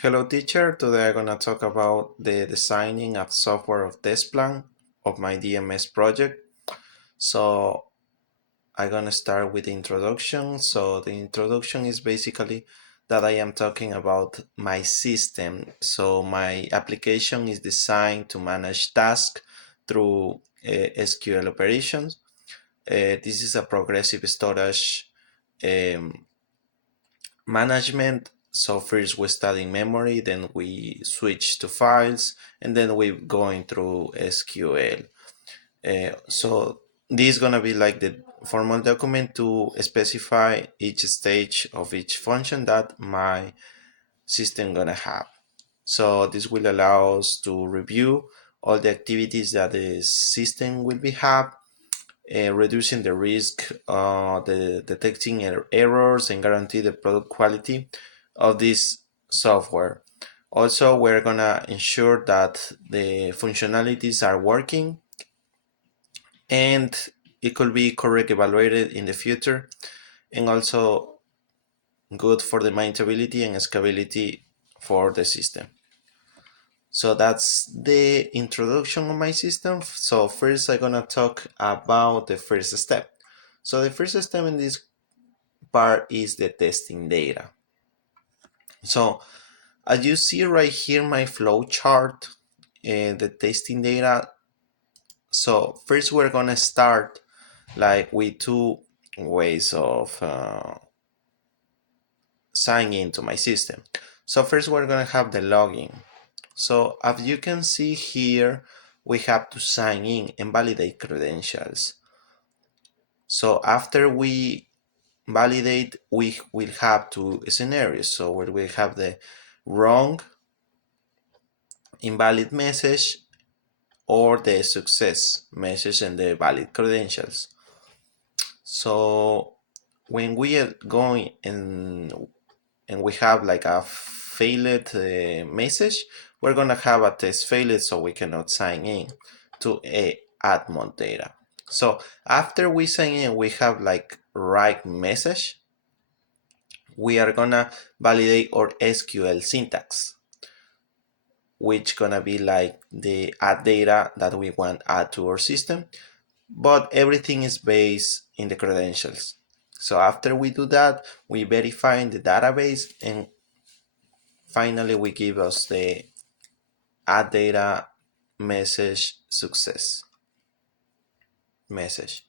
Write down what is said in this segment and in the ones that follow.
Hello teacher, today I'm gonna talk about the designing of software of test plan of my DMS project. So I'm gonna start with the introduction. So the introduction is basically that I am talking about my system. So my application is designed to manage tasks through SQL operations. This is a progressive storage um, management. So first we study memory, then we switch to files, and then we going through SQL. So this is gonna be like the formal document to specify each stage of each function that my system gonna have. So this will allow us to review all the activities that the system will be have, reducing the risk, the detecting errors, and guarantee the product quality of this software. Also, we're gonna ensure that the functionalities are working and it could be correct evaluated in the future, and also good for the maintainability and scalability for the system. So that's the introduction of my system. So first I'm gonna talk about the first step. So the first step in this part is the testing data. So as you see right here, my flow chart and the testing data. So first we're gonna start like with two ways of signing into my system. So first we're gonna have the login. So as you can see here, we have to sign in and validate credentials. So after we validate, we will have two scenarios. So where we have the wrong invalid message or the success message and the valid credentials. So when we are going and we have like a failed message, we're gonna have a test failed, so we cannot sign in to a admin data. So after we sign in, we have like right message. We are gonna validate our SQL syntax, which gonna be like the add data that we want add to our system, but everything is based in the credentials. So after we do that, we verify in the database, and finally we give us the add data message success message.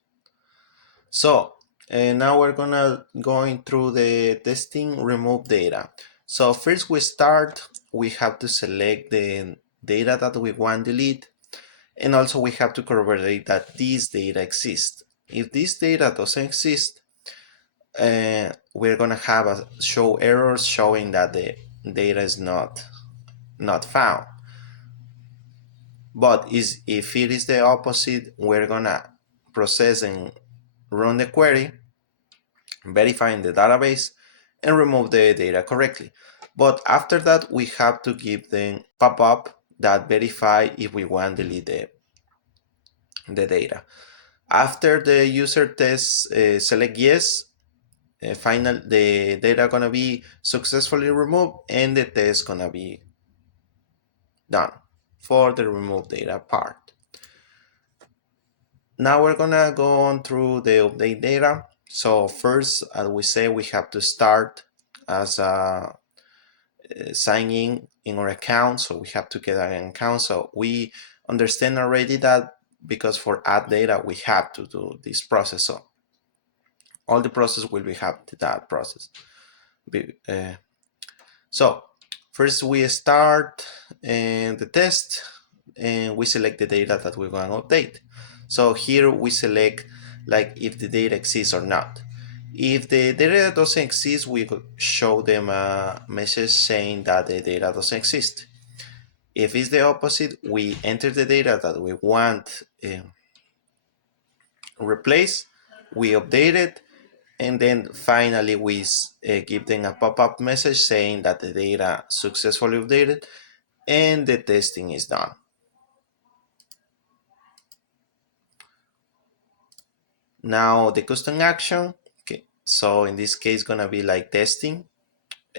So now we're gonna going through the testing remove data. So first we have to select the data that we want delete, and also we have to corroborate that this data exists. If this data doesn't exist, we're gonna have a show errors showing that the data is not found. But if it is the opposite, we're gonna process and run the query, verifying the database, and remove the data correctly. But after that, we have to give them pop-up that verify if we want to delete the data. After the user test select yes, the data gonna be successfully removed and the test gonna be done for the remove data part. Now we're gonna go on through the update data. So first, as we say, we have to start as a sign in our account. So we have to get an account. So we understand already that because for add data, we have to do this process. So all the process will be have that process. So first we start the test and we select the data that we're going to update. So here we select like if the data exists or not. If the data doesn't exist, we show them a message saying that the data doesn't exist. If it's the opposite, we enter the data that we want replace, we update it, and then finally we give them a pop-up message saying that the data successfully updated and the testing is done. Now the custom action, okay, so in this case gonna be like testing.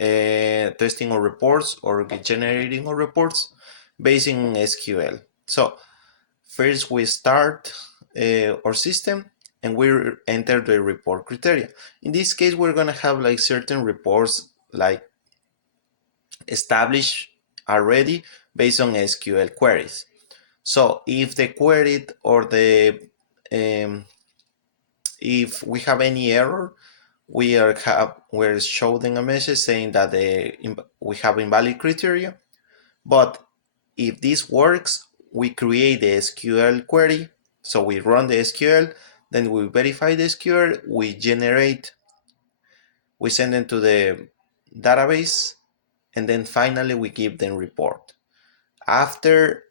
testing our reports or generating our reports based on SQL. So first we start our system and we enter the report criteria. In this case, we're gonna have like certain reports like established already based on SQL queries. So if the query or the if we have any error, we're showing a message saying that we have invalid criteria. But if this works, we create the SQL query. So we run the SQL, then we verify the SQL, we send them to the database, and then finally we give them report. After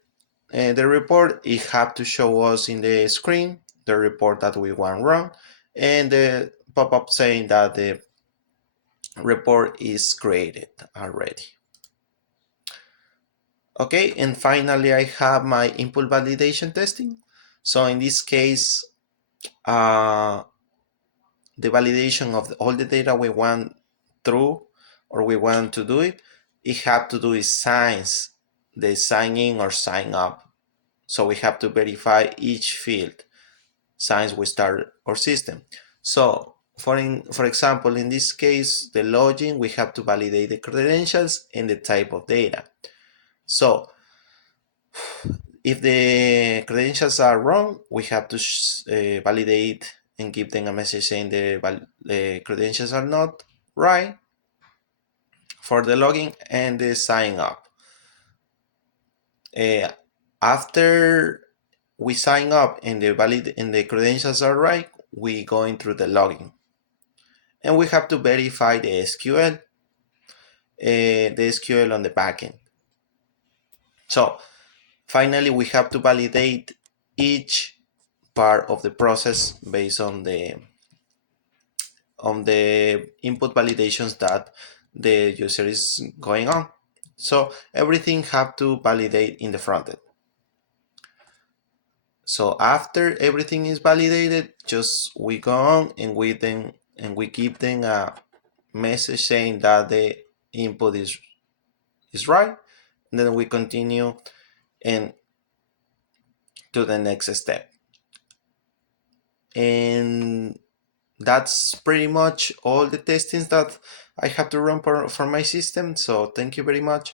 the report, it have to show us in the screen the report that we want run, and the pop-up saying that the report is created already. Okay, and finally I have my input validation testing. So in this case, the validation of all the data we want through or we want to do it have to do with signs, the sign in or sign up. So we have to verify each field since we start our system. So for example, in this case, the login, we have to validate the credentials and the type of data. So if the credentials are wrong, we have to validate and give them a message saying the credentials are not right for the login and the sign up. After we sign up and the credentials are right, we go through the login. And we have to verify the SQL on the backend. So finally, we have to validate each part of the process based on the input validations that the user is going on. So everything have to validate in the front end. So after everything is validated, just we go on and we give them a message saying that the input is right, and then we continue and to the next step. And that's pretty much all the testings that I have to run for my system. So thank you very much.